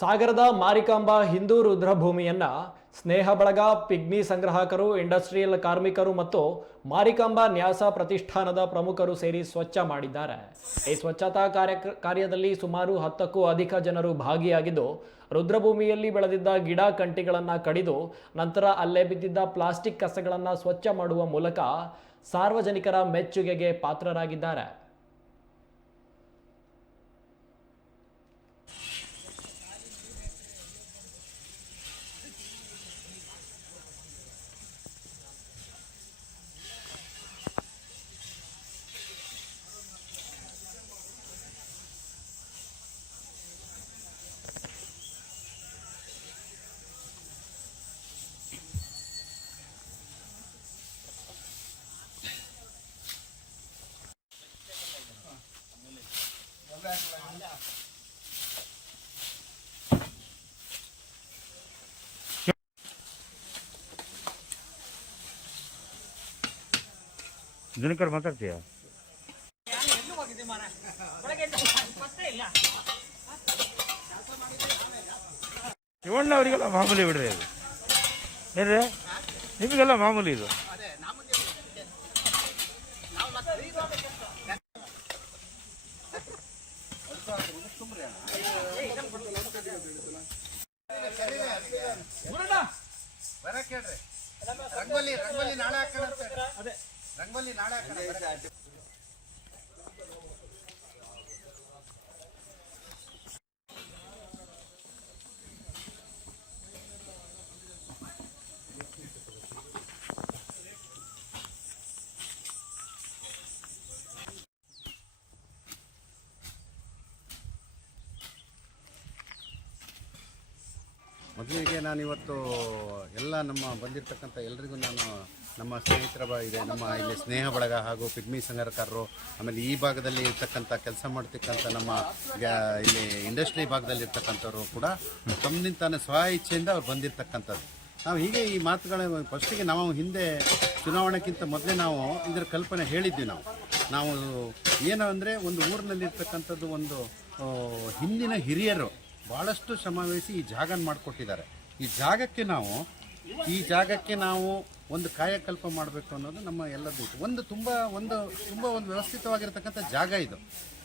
ಸಾಗರದ ಮಾರಿಕಾಂಬಾ ಹಿಂದೂ ರುದ್ರಭೂಮಿಯನ್ನ ಸ್ನೇಹ ಬಳಗ, pigmy ಸಂಗ್ರಾಹಕರು, industrial ಕಾರ್ಮಿಕರು ಮತ್ತು ಮಾರಿಕಾಂಬಾ ನ್ಯಾಸ ಪ್ರತಿಷ್ಠಾನದ ಪ್ರಮುಖರು ಸೇರಿ ಸ್ವಚ್ಛ ಮಾಡಿದ್ದಾರೆ. ಈ ಸ್ವಚ್ಛತಾ ಕಾರ್ಯದಲ್ಲಿ ಸುಮಾರು 10ಕ್ಕೂ ಅಧಿಕ ಜನರು ಭಾಗಿಯಾಗಿದ್ದು, ರುದ್ರಭೂಮಿಯಲ್ಲಿ ಬೆಳೆದಿದ್ದ ಗಿಡ ಕಂಟಿಗಳನ್ನು ಕಡಿದು ನಂತರ ಅಲ್ಲೇ ಬಿದ್ದಿದ್ದ ಪ್ಲಾಸ್ಟಿಕ್ ಕಸಗಳನ್ನು ಸ್ವಚ್ಛ ಮಾಡುವ ಮೂಲಕ ಸಾರ್ವಜನಿಕರ ಮೆಚ್ಚುಗೆಗೆ ಪಾತ್ರರಾಗಿದ್ದಾರೆ. ದಿನಕರ್ ಮಾತಾಡ್ತೀಯಾ? ಇವಣ್ಣ ಅವರಿಗೆಲ್ಲ ಮಾಮೂಲಿ ಬಿಡ್ರಿ, ಅದು ಏನ್ರಿ ನಿಮಗೆಲ್ಲ ಮಾಮೂಲಿ ಇದು. ರಂಗೋಲಿ ನಾಳೆ ಹಾಕೋಣ, ರಂಗೋಲಿ ನಾಳೆ ಹಾಕೋಣ. ಮೊದಲಿಗೆ ನಾನಿವತ್ತು ಎಲ್ಲ ನಮ್ಮ ಬಂದಿರತಕ್ಕಂಥ ಎಲ್ರಿಗೂ ನಾನು ನಮ್ಮ ಸ್ನೇಹಿತರ ಇದೆ, ನಮ್ಮ ಇಲ್ಲಿ ಸ್ನೇಹ ಬಳಗ ಹಾಗೂ ಪಿಗ್ಮಿ ಸಂಘಕಾರರು, ಆಮೇಲೆ ಈ ಭಾಗದಲ್ಲಿ ಇರ್ತಕ್ಕಂಥ ಕೆಲಸ ಮಾಡ್ತಕ್ಕಂಥ ನಮ್ಮ ಇಲ್ಲಿ ಇಂಡಸ್ಟ್ರಿ ಭಾಗದಲ್ಲಿ ಇರ್ತಕ್ಕಂಥವ್ರು ಕೂಡ ತಮ್ಮನಿಂತಾನೆ ಸ್ವ ಇಚ್ಛೆಯಿಂದ ಅವ್ರು ಬಂದಿರತಕ್ಕಂಥದ್ದು. ನಾವು ಹೀಗೆ ಈ ಮಾತುಗಳ ಫಸ್ಟಿಗೆ ನಾವು ಹಿಂದೆ ಚುನಾವಣೆಗಿಂತ ಮೊದಲೇ ನಾವು ಇದರ ಕಲ್ಪನೆ ಹೇಳಿದ್ವಿ. ನಾವು ಏನು ಅಂದರೆ, ಒಂದು ಊರಿನಲ್ಲಿರ್ತಕ್ಕಂಥದ್ದು ಒಂದು ಹಿಂದಿನ ಹಿರಿಯರು ಭಾಳಷ್ಟು ಶ್ರಮವಹಿಸಿ ಈ ಜಾಗನ ಮಾಡಿಕೊಟ್ಟಿದ್ದಾರೆ. ಈ ಜಾಗಕ್ಕೆ ನಾವು ಒಂದು ಕಾಯಕಲ್ಪ ಮಾಡಬೇಕು ಅನ್ನೋದು ನಮ್ಮ ಎಲ್ಲದೂ ಇತ್ತು. ತುಂಬ ವ್ಯವಸ್ಥಿತವಾಗಿರ್ತಕ್ಕಂಥ ಜಾಗ ಇದು.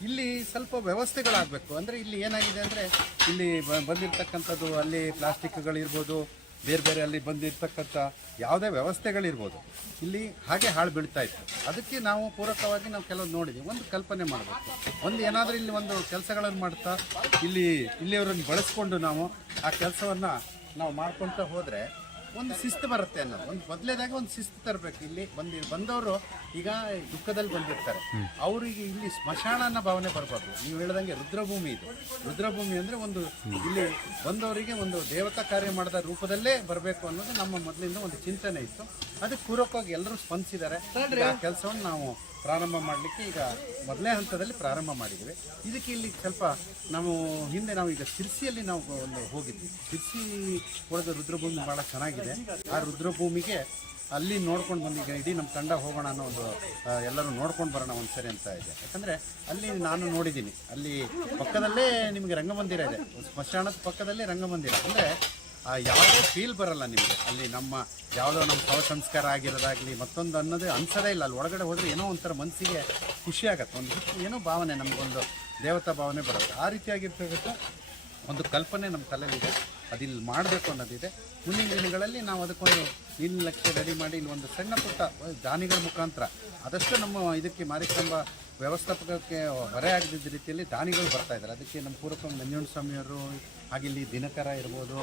ಇಲ್ಲಿ ಸ್ವಲ್ಪ ವ್ಯವಸ್ಥೆಗಳಾಗಬೇಕು. ಅಂದರೆ ಇಲ್ಲಿ ಏನಾಗಿದೆ ಅಂದರೆ, ಇಲ್ಲಿ ಬಂದಿರತಕ್ಕಂಥದ್ದು ಅಲ್ಲಿ ಪ್ಲಾಸ್ಟಿಕ್ಗಳಿರ್ಬೋದು, ಬೇರೆ ಅಲ್ಲಿ ಬಂದಿರತಕ್ಕಂಥ ಯಾವುದೇ ವ್ಯವಸ್ಥೆಗಳಿರ್ಬೋದು, ಇಲ್ಲಿ ಹಾಗೆ ಹಾಳು ಬೀಳ್ತಾ ಇತ್ತು. ಅದಕ್ಕೆ ನಾವು ಪೂರಕವಾಗಿ ನಾವು ಕೆಲವೊಂದು ನೋಡಿದ್ದೀವಿ. ಒಂದು ಕಲ್ಪನೆ ಮಾಡಬೇಕು, ಒಂದು ಏನಾದರೂ ಇಲ್ಲಿ ಒಂದು ಕೆಲಸಗಳನ್ನು ಮಾಡ್ತಾ ಇಲ್ಲಿಯವರನ್ನು ಬಳಸ್ಕೊಂಡು ನಾವು ಆ ಕೆಲಸವನ್ನು ನಾವು ಮಾಡ್ಕೊಳ್ತಾ ಹೋದರೆ ಒಂದು ಶಿಸ್ತು ಬರುತ್ತೆ ಅನ್ನೋದು. ಒಂದು ಮೊದಲೇದಾಗಿ ಒಂದು ಶಿಸ್ತು ತರಬೇಕು. ಇಲ್ಲಿ ಬಂದವರು ಈಗ ದುಃಖದಲ್ಲಿ ಬಂದಿರ್ತಾರೆ, ಅವರಿಗೆ ಇಲ್ಲಿ ಸ್ಮಶಾನ ಅನ್ನೋ ಭಾವನೆ ಬರಬಾರ್ದು. ನೀವು ಹೇಳ್ದಂಗೆ ರುದ್ರಭೂಮಿ ಇದು. ರುದ್ರಭೂಮಿ ಅಂದರೆ ಒಂದು ಇಲ್ಲಿ ಬಂದವರಿಗೆ ಒಂದು ದೇವತಾ ಕಾರ್ಯ ಮಾಡಿದ ರೂಪದಲ್ಲೇ ಬರಬೇಕು ಅನ್ನೋದು ನಮ್ಮ ಮೊದಲಿಂದ ಒಂದು ಚಿಂತನೆ ಇತ್ತು. ಅದಕ್ಕೆ ಪೂರಕವಾಗಿ ಎಲ್ಲರೂ ಸ್ಪಂದಿಸಿದ್ದಾರೆ. ಆ ಕೆಲಸವನ್ನು ನಾವು ಪ್ರಾರಂಭ ಮಾಡಲಿಕ್ಕೆ ಈಗ ಮೊದಲನೇ ಹಂತದಲ್ಲಿ ಪ್ರಾರಂಭ ಮಾಡಿದ್ದೀವಿ. ಇದಕ್ಕೆ ಇಲ್ಲಿ ಸ್ವಲ್ಪ ನಾವು ಈಗ ಶಿರ್ಸಿಯಲ್ಲಿ ನಾವು ಒಂದು ಹೋಗಿದ್ವಿ. ಶಿರ್ಸಿ ಒಳಗೆ ರುದ್ರಭೂಮಿ ಭಾಳ ಚೆನ್ನಾಗಿದೆ. ಆ ರುದ್ರಭೂಮಿಗೆ ಅಲ್ಲಿ ನೋಡ್ಕೊಂಡು ಬಂದು ಈಗ ಇಡೀ ನಮ್ಮ ತಂಡ ಹೋಗೋಣ ಅನ್ನೋ ಒಂದು ಎಲ್ಲರೂ ನೋಡ್ಕೊಂಡು ಬರೋಣ ಒಂದು ಸರಿ ಅಂತ ಇದೆ. ಯಾಕಂದರೆ ಅಲ್ಲಿ ನಾನು ನೋಡಿದ್ದೀನಿ, ಅಲ್ಲಿ ಪಕ್ಕದಲ್ಲೇ ನಿಮಗೆ ರಂಗಮಂದಿರ ಇದೆ, ಸ್ಮಶಾನದ ಪಕ್ಕದಲ್ಲೇ ರಂಗಮಂದಿರ. ಅಂದರೆ ಯಾವುದೋ ಫೀಲ್ ಬರಲ್ಲ ನಿಮಗೆ ಅಲ್ಲಿ. ಯಾವುದೋ ನಮ್ಮ ಶವ ಸಂಸ್ಕಾರ ಆಗಿರೋದಾಗಲಿ ಮತ್ತೊಂದು ಅನ್ನೋದೇ ಅನ್ಸೋದೇ ಇಲ್ಲ. ಅಲ್ಲಿ ಒಳಗಡೆ ಹೋದರೆ ಏನೋ ಒಂಥರ ಮನಸ್ಸಿಗೆ ಖುಷಿ ಆಗುತ್ತೆ, ಒಂದು ಏನೋ ಭಾವನೆ, ನಮಗೊಂದು ದೇವತಾ ಭಾವನೆ ಬರುತ್ತೆ. ಆ ರೀತಿಯಾಗಿರ್ತಕ್ಕಂಥ ಒಂದು ಕಲ್ಪನೆ ನಮ್ಮ ತಲೆಯಲ್ಲಿದೆ. ಅದಿಲ್ಲಿ ಮಾಡಬೇಕು ಅನ್ನೋದಿದೆ. ಮುಂದಿನ ದಿನಗಳಲ್ಲಿ ನಾವು ಅದಕ್ಕೊಂದು ಲಕ್ಷ ರೆಡಿ ಮಾಡಿ ಇಲ್ಲಿ ಒಂದು ಸಣ್ಣ ಪುಟ್ಟ ದಾನಿಗಳ ಮುಖಾಂತರ ಆದಷ್ಟು ನಮ್ಮ ಇದಕ್ಕೆ ಮಾರಿಕಾಂಬಾ ವ್ಯವಸ್ಥಾಪಕಕ್ಕೆ ಹೊರೆ ಆಗದಿದ್ದ ರೀತಿಯಲ್ಲಿ ದಾನಿಗಳು ಬರ್ತಾ ಇದ್ದಾರೆ. ಅದಕ್ಕೆ ನಮ್ಮ ಪೂರಕ ನಂಜುಂಡ ಸ್ವಾಮಿಯವರು, ಹಾಗೆ ಇಲ್ಲಿ ದಿನಕರ ಇರ್ಬೋದು,